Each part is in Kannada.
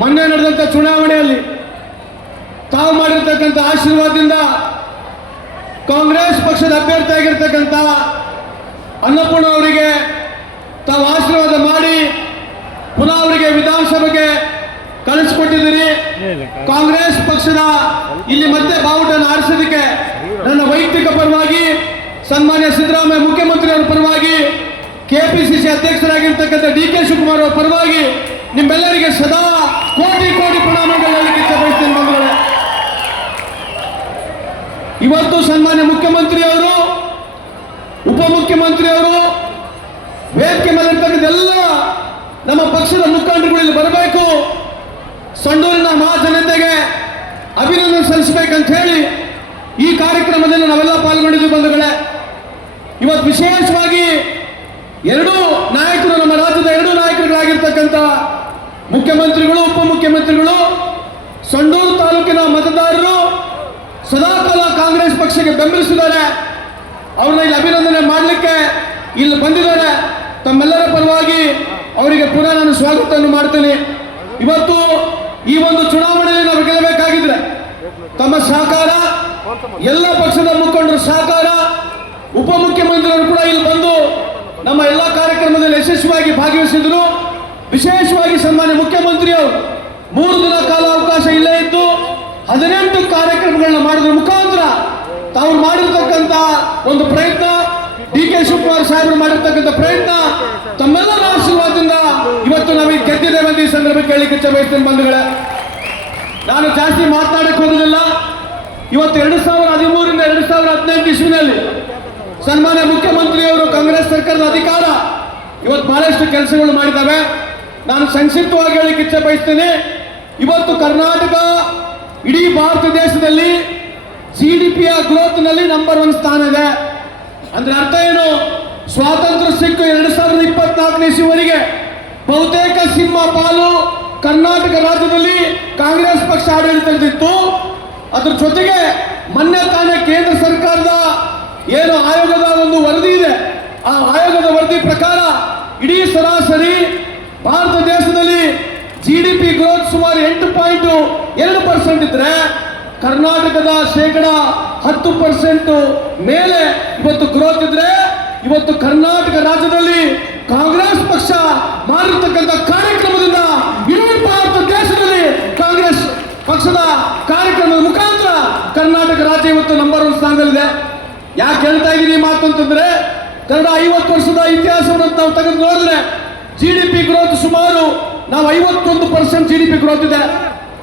ಮೊನ್ನೆ ನಡೆದಂಥ ಚುನಾವಣೆಯಲ್ಲಿ ತಾವು ಮಾಡಿರ್ತಕ್ಕಂಥ ಆಶೀರ್ವಾದದಿಂದ ಕಾಂಗ್ರೆಸ್ ಪಕ್ಷದ ಅಭ್ಯರ್ಥಿಯಾಗಿರ್ತಕ್ಕಂಥ ಅನ್ನಪೂರ್ಣ ಅವರಿಗೆ ತಾವು ಆಶೀರ್ವಾದ ಮಾಡಿ ಪುನಃ ಅವರಿಗೆ ವಿಧಾನಸಭೆಗೆ ಕಳಿಸ್ಕೊಟ್ಟಿದ್ದೀರಿ. ಕಾಂಗ್ರೆಸ್ ಪಕ್ಷದ ಇಲ್ಲಿ ಮತ್ತೆ ಬಾವುಟನ್ನು ಆರಿಸೋದಕ್ಕೆ ನನ್ನ ವೈಯಕ್ತಿಕ ಪರವಾಗಿ, ಸನ್ಮಾನ್ಯ ಸಿದ್ದರಾಮಯ್ಯ ಮುಖ್ಯಮಂತ್ರಿಯವರ ಪರವಾಗಿ, ಕೆಪಿಸಿಸಿ ಅಧ್ಯಕ್ಷರಾಗಿರ್ತಕ್ಕಂಥ ಡಿ ಕೆ ಶಿವಕುಮಾರ್ ಅವರ ಪರವಾಗಿ ನಿಮ್ಮೆಲ್ಲರಿಗೆ ಸದಾ ಕೋಟಿ ಕೋಟಿ ಪ್ರಣಾಮಗಳು ಹೇಳಲಿಕ್ಕೆ ಇಷ್ಟಪಡಿಸ್ತೀನಿ ಬಂಧುಗಳೇ. ಇವತ್ತು ಸನ್ಮಾನ್ಯ ಮುಖ್ಯಮಂತ್ರಿ ಅವರು ಉಪಮುಖ್ಯಮಂತ್ರಿ ಅವರು ವೇದಿಕೆ ಮೇಲೆ ಇರ್ತಕ್ಕಂಥ ಎಲ್ಲ ನಮ್ಮ ಪಕ್ಷದ ಮುಖಂಡರುಗಳು ಇಲ್ಲಿ ಬರಬೇಕು. ಸಂಡೂರಿನ ಮಹಾಜನತೆಗೆ ಅಭಿನಂದನೆ ಸಲ್ಲಿಸಬೇಕಂತ ಹೇಳಿ ಈ ಕಾರ್ಯಕ್ರಮದಲ್ಲಿ ನಾವೆಲ್ಲ ಪಾಲ್ಗೊಂಡಿದ್ದೀವಿ ಬಂಧುಗಳೇ. ಇವತ್ತು ವಿಶೇಷವಾಗಿ ಎರಡೂ ನಾಯಕರು ನಮ್ಮ ರಾಜ್ಯದ ಎರಡೂ ನಾಯಕರುಗಳಾಗಿರ್ತಕ್ಕಂಥ ಮುಖ್ಯಮಂತ್ರಿಗಳು, ಉಪಮುಖ್ಯಮಂತ್ರಿಗಳು, ಸಂಡೂರು ತಾಲೂಕಿನ ಮತದಾರರು ಸದಾಕಾಲ ಕಾಂಗ್ರೆಸ್ ಪಕ್ಷಕ್ಕೆ ಬೆಂಬಲಿಸಿದ್ದಾರೆ. ಅವ್ರನ್ನ ಇಲ್ಲಿ ಅಭಿನಂದನೆ ಮಾಡಲಿಕ್ಕೆ ಇಲ್ಲಿ ಬಂದಿದ್ದಾರೆ. ತಮ್ಮೆಲ್ಲರ ಪರವಾಗಿ ಅವರಿಗೆ ಪುನಃ ನಾನು ಸ್ವಾಗತವನ್ನು ಮಾಡ್ತೇನೆ. ಇವತ್ತು ಈ ಒಂದು ಚುನಾವಣೆಯಲ್ಲಿ ನಾವು ಗೆಲ್ಲಬೇಕಾಗಿದ್ರೆ ತಮ್ಮ ಸಹಕಾರ, ಎಲ್ಲ ಪಕ್ಷದ ಮುಖಂಡರ ಸಹಕಾರ, ಉಪಮುಖ್ಯಮಂತ್ರಿಗಳು ಕೂಡ ಇಲ್ಲಿ ಬಂದು ನಮ್ಮ ಎಲ್ಲ ಕಾರ್ಯಕ್ರಮದಲ್ಲಿ ಯಶಸ್ವಿಯಾಗಿ ಭಾಗವಹಿಸಿದ್ರು. ವಿಶೇಷವಾಗಿ ಸನ್ಮಾನ್ಯ ಮುಖ್ಯಮಂತ್ರಿಯವರು ಮೂರು ದಿನ ಕಾಲ ಅವಕಾಶ ಇಲ್ಲೇ ಇದ್ದು ಹದಿನೆಂಟು ಕಾರ್ಯಕ್ರಮಗಳನ್ನ ಮಾಡಿದ್ರ. ಮುಖಾಂತರ ತಾವು ಮಾಡಿರ್ತಕ್ಕಂಥ ಒಂದು ಪ್ರಯತ್ನ ಡಿ ಕೆ ಶಿವಕುಮಾರ್ ಸಾಹೇಬರು ಮಾಡಿರ್ತಕ್ಕಂಥ ಪ್ರಯತ್ನ ತಮ್ಮೆಲ್ಲರ ಆಶೀರ್ವಾದದಿಂದ ಇವತ್ತು ನಾವು ಗೆದ್ದಿದ್ದೇವೆ ಈ ಸಂದರ್ಭಕ್ಕೆ ಬಯಸ್ತೇನೆ ಬಂಧುಗಳೇ. ನಾನು ಜಾಸ್ತಿ ಮಾತನಾಡಕ್ಕೆ ಹೋಗುದಿಲ್ಲ. ಇವತ್ತು ಎರಡು ಸಾವಿರದ ಹದಿಮೂರಿಂದ ಎರಡು ಸಾವಿರದ ಹದಿನೆಂಟು ಇಸ್ವಿನಲ್ಲಿ ಸನ್ಮಾನ್ಯ ಮುಖ್ಯಮಂತ್ರಿಯವರು ಕಾಂಗ್ರೆಸ್ ಸರ್ಕಾರದ ಅಧಿಕಾರ ಇವತ್ತು ಬಹಳಷ್ಟು ಕೆಲಸಗಳು ಮಾಡಿದ್ದಾವೆ. ನಾನು ಸಂಕ್ಷಿಪ್ತವಾಗಿ ಹೇಳಲಿಕ್ಕೆ ಇಚ್ಛೆ ಬಯಸ್ತೇನೆ. ಇವತ್ತು ಕರ್ನಾಟಕ ಇಡೀ ಭಾರತ ದೇಶದಲ್ಲಿ ಜಿ ಡಿ ಗ್ರೋತ್ನಲ್ಲಿ ನಂಬರ್ ಒನ್ ಸ್ಥಾನ ಇದೆ. ಅಂದ್ರೆ ಅರ್ಥ ಏನು? ಸ್ವಾತಂತ್ರ್ಯ ಸಿಕ್ಕು ಎರಡು ಸಾವಿರದ ಇಪ್ಪತ್ನಾಲ್ಕನೇ ಶಿವರಿಗೆ ಬಹುತೇಕ ಸಿಂಹ ಪಾಲು ಕರ್ನಾಟಕ ರಾಜ್ಯದಲ್ಲಿ ಕಾಂಗ್ರೆಸ್ ಪಕ್ಷ ಆಡಳಿತದಿತ್ತು ಅದ್ರ ಜೊತೆಗೆ ಮೊನ್ನೆ ತಾನೇ ಕೇಂದ್ರ ಸರ್ಕಾರದ ಏನು ಆಯೋಗದ ಒಂದು ವರದಿ ಇದೆ. ಆ ಆಯೋಗದ ವರದಿ ಪ್ರಕಾರ ಇಡೀ ಸರಾಸರಿ ಭಾರತ ದೇಶದಲ್ಲಿ ಜಿ ಡಿ ಪಿ ಗ್ರೋತ್ ಸುಮಾರು ಎಂಟು ಪಾಯಿಂಟ್ ಎರಡು ಪರ್ಸೆಂಟ್ ಇದ್ರೆ ಕರ್ನಾಟಕದ ಶೇಕಡ ಹತ್ತು ಪರ್ಸೆಂಟ್ ಮೇಲೆ ಇವತ್ತು ಗ್ರೋತ್ ಇದ್ರೆ ಇವತ್ತು ಕರ್ನಾಟಕ ರಾಜ್ಯದಲ್ಲಿ ಕಾಂಗ್ರೆಸ್ ಪಕ್ಷ ಮಾಡಿರ್ತಕ್ಕಂಥ ಕಾರ್ಯಕ್ರಮದಿಂದ ಇಡೀ ಭಾರತ ದೇಶದಲ್ಲಿ ಕಾಂಗ್ರೆಸ್ ಪಕ್ಷದ ಕಾರ್ಯಕ್ರಮದ ಮುಖಾಂತರ ಕರ್ನಾಟಕ ರಾಜ್ಯ ಇವತ್ತು ನಂಬರ್ ಒನ್ ಸ್ಥಾನದಲ್ಲಿದೆ. ಯಾಕೆ ಹೇಳ್ತಾ ಇದ್ದೀನಿ ಮಾತು ಅಂತಂದ್ರೆ ಕನ್ನಡ ಐವತ್ತು ವರ್ಷದ ಇತಿಹಾಸವನ್ನು ನಾವು ತೆಗೆದು ನೋಡಿದ್ರೆ ಜಿ ಡಿ ಪಿ ನಾವು ಐವತ್ತೊಂದು percent G D P growth ಇದೆ.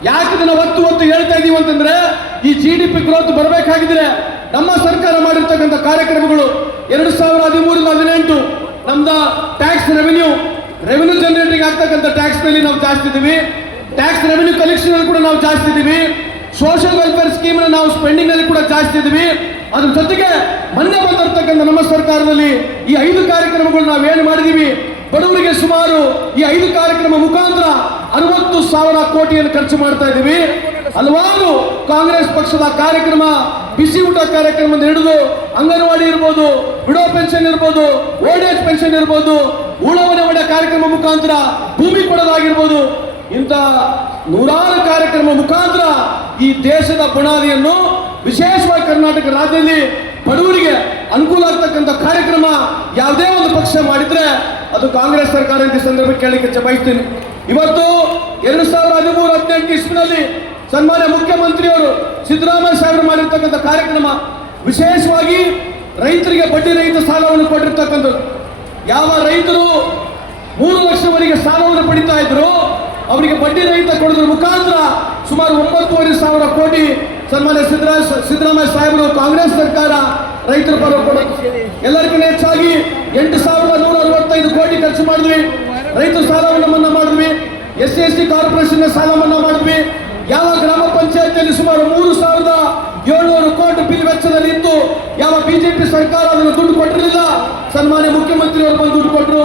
ಯಾಕೆ ಇದನ್ನ ಒತ್ತು ಒತ್ತು ಹೇಳ್ತಾ ಇದೀವಿ ಅಂತಂದ್ರೆ, ಈ ಜಿ ಡಿ ಪಿ ಗ್ರೋತ್ ಬರಬೇಕಾಗಿದ್ರೆ ನಮ್ಮ ಸರ್ಕಾರ ಮಾಡಿರ್ತಕ್ಕಂಥ ಕಾರ್ಯಕ್ರಮಗಳು ಎರಡು ಸಾವಿರದ ಹದಿಮೂರಿಂದ ಹದಿನೆಂಟು, ನಮ್ದ ಟ್ಯಾಕ್ಸ್ ರೆವಿನ್ಯೂ ರೆವೆನ್ಯೂ ಜನರೇಟಿಂಗ್ ಆಗ್ತಕ್ಕಂಥ ಟ್ಯಾಕ್ಸ್ನಲ್ಲಿ ನಾವು ಜಾಸ್ತಿ ಇದೀವಿ. ಟ್ಯಾಕ್ಸ್ ರೆವೆನ್ಯೂ ಕಲೆಕ್ಷನ್ ಅಲ್ಲಿ ಕೂಡ ನಾವು ಜಾಸ್ತಿ ಇದೀವಿ. ಸೋಷಿಯಲ್ ವೆಲ್ಫೇರ್ ಸ್ಕೀಮ್ ನಾವು ಸ್ಪೆಂಡಿಂಗ್ ಅಲ್ಲಿ ಕೂಡ ಜಾಸ್ತಿ ಇದೀವಿ. ಅದ್ರ ಜೊತೆಗೆ ಮೊನ್ನೆ ಬಂದಿರತಕ್ಕಂಥ ನಮ್ಮ ಸರ್ಕಾರದಲ್ಲಿ ಈ ಐದು ಕಾರ್ಯಕ್ರಮಗಳು ನಾವು ಏನು ಮಾಡಿದೀವಿ? ಬಡವರಿಗೆ ಸುಮಾರು ಈ ಐದು ಕಾರ್ಯಕ್ರಮ ಮುಖಾಂತರ ಅರವತ್ತು ಸಾವಿರ ಕೋಟಿಯನ್ನು ಖರ್ಚು ಮಾಡ್ತಾ ಇದ್ದೀವಿ. ಹಲವಾರು ಕಾಂಗ್ರೆಸ್ ಪಕ್ಷದ ಕಾರ್ಯಕ್ರಮ, ಬಿಸಿ ಊಟ ಕಾರ್ಯಕ್ರಮ ಹಿಡಿದು ಅಂಗನವಾಡಿ ಇರ್ಬೋದು ವಿಡೋ ಪೆನ್ಷನ್ ಇರ್ಬೋದು, ಓಲ್ಡ್ ಏಜ್ ಪೆನ್ಷನ್ ಇರ್ಬೋದು, ಉಳವನೆ ಒಡೆ ಕಾರ್ಯಕ್ರಮ ಮುಖಾಂತರ ಭೂಮಿ ಕೊಡೋದಾಗಿರ್ಬೋದು, ಇಂಥ ನೂರಾರು ಕಾರ್ಯಕ್ರಮ ಮುಖಾಂತರ ಈ ದೇಶದ ಬುನಾದಿಯನ್ನು ವಿಶೇಷವಾಗಿ ಕರ್ನಾಟಕ ರಾಜ್ಯದಲ್ಲಿ ಬಡವರಿಗೆ ಅನುಕೂಲ ಆಗ್ತಕ್ಕಂಥ ಕಾರ್ಯಕ್ರಮ ಯಾವುದೇ ಒಂದು ಪಕ್ಷ ಮಾಡಿದ್ರೆ ಅದು ಕಾಂಗ್ರೆಸ್ ಸರ್ಕಾರ ಈ ಸಂದರ್ಭಕ್ಕೆ ಕೇಳಲಿಕ್ಕೆ ಬಯಸ್ತೀನಿ. ಇವತ್ತು ಎರಡು ಸಾವಿರದ ಹದಿಮೂರು ಹದಿನೆಂಟು ಇಸ್ವಿನಲ್ಲಿ ಸನ್ಮಾನ್ಯ ಮುಖ್ಯಮಂತ್ರಿಯವರು ಸಿದ್ದರಾಮಯ್ಯ ಸಾಹೇಬರು ಮಾಡಿರ್ತಕ್ಕಂಥ ಕಾರ್ಯಕ್ರಮ ವಿಶೇಷವಾಗಿ ರೈತರಿಗೆ ಬಡ್ಡಿ ರಹಿತ ಸಾಲವನ್ನು ಕೊಟ್ಟಿರ್ತಕ್ಕಂಥದ್ದು. ಯಾವ ರೈತರು ಮೂರು ಲಕ್ಷವರೆಗೆ ಸಾಲವನ್ನು ಪಡಿತಾ ಇದ್ರು ಅವರಿಗೆ ಬಡ್ಡಿ ರಹಿತ ಕೊಡೋದ್ರ ಮುಖಾಂತರ ಸುಮಾರು ಒಂಬತ್ತುವರೆ ಸಾವಿರ ಕೋಟಿ ಸನ್ಮಾನ್ಯ ಸಿದ್ದರಾಮ ಸಿದ್ದರಾಮಯ್ಯ ಸಾಹೇಬರು ಕಾಂಗ್ರೆಸ್ ಸರ್ಕಾರ ರೈತರ ಪರ ಕೊಡ ಎಲ್ಲರಿಗಿಂತ ಹೆಚ್ಚಾಗಿ ಎಂಟು ಸಾವಿರದ ಅರವತ್ತೈದು ಕೋಟಿ ಖರ್ಚು ಮಾಡಿದ್ವಿ. ರೈತ ಸಾಲವನ್ನು ಮನ್ನಾ ಮಾಡಿದ್ವಿ. ಎಸ್ ಎಸ್ ಟಿ ಕಾರ್ಪೊರೇಷನ್ ಸಾಲ ಮನ್ನಾ ಮಾಡಿದ್ವಿ. ಯಾವ ಗ್ರಾಮ ಪಂಚಾಯತಿಯಲ್ಲಿ ಸುಮಾರು ಮೂರು ಸಾವಿರದ ಏಳ್ನೂರು ಕೋಟಿ ಬಿಲ್ ವೆಚ್ಚದಲ್ಲಿ ಇತ್ತು. ಯಾವ ಬಿಜೆಪಿ ಸರ್ಕಾರ ಅದನ್ನು ದುಡ್ಡು ಕೊಟ್ಟಿರಲಿಲ್ಲ. ಸನ್ಮಾನ್ಯ ಮುಖ್ಯಮಂತ್ರಿ ಅವರು ಬಂದು ದುಡ್ಡು ಕೊಟ್ಟರು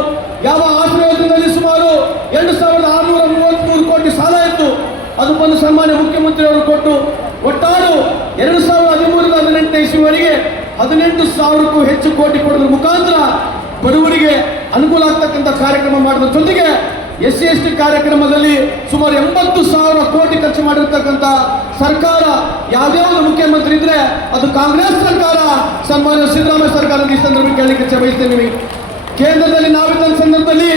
ಯಾವ ಆಶ್ರಯದಲ್ಲಿ ಸುಮಾರು ಎರಡು ಸಾವಿರದ ಆರುನೂರ ಮೂವತ್ಮೂರು ಕೋಟಿ ಸಾಲ ಇತ್ತು. ಅದು ಬಂದು ಸನ್ಮಾನ್ಯ ಮುಖ್ಯಮಂತ್ರಿ ಅವರು ಕೊಟ್ಟು ಒಟ್ಟಾರು ಎರಡು ಸಾವಿರದ ಹದಿಮೂರರಿಂದ ಹದಿನೆಂಟನೇ ಇಸುವವರೆಗೆ ಹದಿನೆಂಟು ಸಾವಿರಕ್ಕೂ ಹೆಚ್ಚು ಕೋಟಿ ಕೊಡೋದ್ರ ಮುಖಾಂತರ ಬಡವರಿಗೆ ಅನುಕೂಲ ಆಗ್ತಕ್ಕಂಥ ಕಾರ್ಯಕ್ರಮ ಮಾಡೋದ್ರ ಜೊತೆಗೆ ಎಸ್ ಸಿ ಎಸ್ ಟಿ ಕಾರ್ಯಕ್ರಮದಲ್ಲಿ ಸುಮಾರು ಎಂಬತ್ತು ಸಾವಿರ ಕೋಟಿ ಖರ್ಚು ಮಾಡಿರ್ತಕ್ಕಂಥ ಸರ್ಕಾರ, ಯಾವುದೇ ಒಂದು ಮುಖ್ಯಮಂತ್ರಿ ಇದ್ರೆ ಅದು ಕಾಂಗ್ರೆಸ್ ಸರ್ಕಾರ. ಸನ್ಮಾನ್ಯ ಸಿದ್ದರಾಮಯ್ಯ ಸರ್ಕಾರ ಈ ಸಂದರ್ಭಕ್ಕೆ ಕೇಳಲಿಕ್ಕೆ ಬಯಸ್ತೇನೆ ಕೇಂದ್ರದಲ್ಲಿ ನಾವಿದ್ದ ಸಂದರ್ಭದಲ್ಲಿ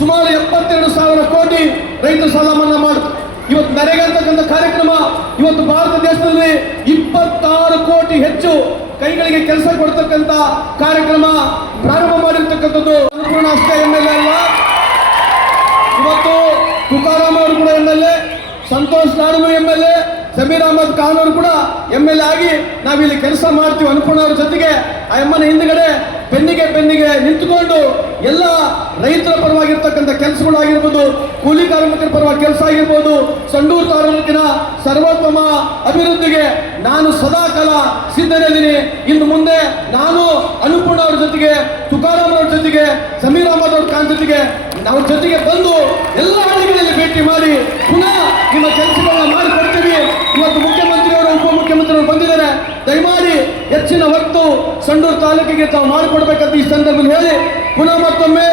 ಸುಮಾರು ಎಪ್ಪತ್ತೆರಡು ಸಾವಿರ ಕೋಟಿ ರೈತ ಸಾಲ ಮನ್ನಾ ಮಾಡಿತು ಇವತ್ತು ನರೇಗಾ ಅಂತಕ್ಕಂಥ ಕಾರ್ಯಕ್ರಮ. ಇವತ್ತು ಭಾರತ ದೇಶದಲ್ಲಿ ಇಪ್ಪತ್ತಾರು ಕೋಟಿ ಹೆಚ್ಚು ಕೈಗಳಿಗೆ ಕೆಲಸ ಕೊಡ್ತಕ್ಕಂಥ ಕಾರ್ಯಕ್ರಮ ಪ್ರಾರಂಭ ಮಾಡಿರ್ತಕ್ಕಂಥದ್ದು. ಅಷ್ಟೇ ಎಂ ಎಲ್ ಎ ಅಲ್ಲ ಇವತ್ತು ತುಕಾರಾಮ್ ಅವರು ಕೂಡ M L A Santosh ನಾಡಲು M L A Sameer Ahmed Khan ಅವರು ಕೂಡ ಎಂ ಎಲ್ ಎ ಆಗಿ ನಾವಿಲ್ಲಿ ಕೆಲಸ ಮಾಡ್ತೀವಿ ಅನ್ಕೊಂಡವ್ರ ಜೊತೆಗೆ. ಆ ಎಮ್ಮನ ಹಿಂದ್ಗಡೆ ಬೆನ್ನಿಗೆ ಬೆನ್ನಿಗೆ ನಿಂತುಕೊಂಡು ಎಲ್ಲ ರೈತರ ಪರವಾಗಿರ್ತಕ್ಕಂಥ ಕೆಲಸಗಳಾಗಿರ್ಬೋದು, ಕೂಲಿ ಕಾರ್ಮಿಕರ ಪರವಾಗಿ ಕೆಲಸ ಆಗಿರ್ಬೋದು, ಸಂಡೂರು ತಾಲೂಕಿನ ಸರ್ವೋತ್ತಮ ಅಭಿವೃದ್ಧಿಗೆ ನಾನು ಸದಾ ಕಾಲ ಸಿದ್ಧನಿದ್ದೀನಿ ಇನ್ನು ಮುಂದೆ ನಾನು ಅನುಪೂರ್ಣ ಅವ್ರ ಜೊತೆಗೆ, ತುಕಾರಾಮ್ ಅವ್ರ ಜೊತೆಗೆ, ಸಮೀರ್ ಅಹಮದ್ ಅವ್ರ ಖಾನ್ ಜೊತೆಗೆ ನಾವು ಜೊತೆಗೆ ಬಂದು ಎಲ್ಲ ಹಳ್ಳಿಗಳಲ್ಲಿ ಭೇಟಿ ಮಾಡಿ ಪುನಃ ನಿಮ್ಮ ಕೆಲಸಗಳನ್ನ ಮಾಡಿಕೊಡ್ತೀವಿ ಇವತ್ತು ಮುಖ್ಯಮಂತ್ರಿಯವರು ಉಪಮುಖ್ಯಮಂತ್ರಿಯವರು ಬಂದಿದ್ದಾರೆ. ದಯಮಾಡಿ ಹೆಚ್ಚಿನ ಹೊತ್ತು ಸಂಡೂರು ತಾಲೂಕಿಗೆ ತಾವು ಮಾಡಿಕೊಡ್ಬೇಕಂತ ಈ ಸಂದರ್ಭದಲ್ಲಿ ಹೇಳಿ, ಪುನಃ ಮತ್ತೊಮ್ಮೆ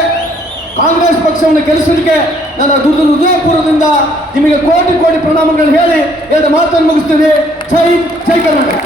ಕಾಂಗ್ರೆಸ್ ಪಕ್ಷವನ್ನು ಗೆಲ್ಲಿಸಲಿಕ್ಕೆ ನನ್ನ ದುರ್ದು ಹೃದಯಪೂರ್ವದಿಂದ ನಿಮಗೆ ಕೋಟಿ ಕೋಟಿ ಪ್ರಣಾಮಗಳನ್ನು ಹೇಳಿ ಎರಡು ಮಾತನ್ನು ಮುಗಿಸ್ತೀನಿ. ಜೈ ಜೈ ಕರ್ನಾಟಕ.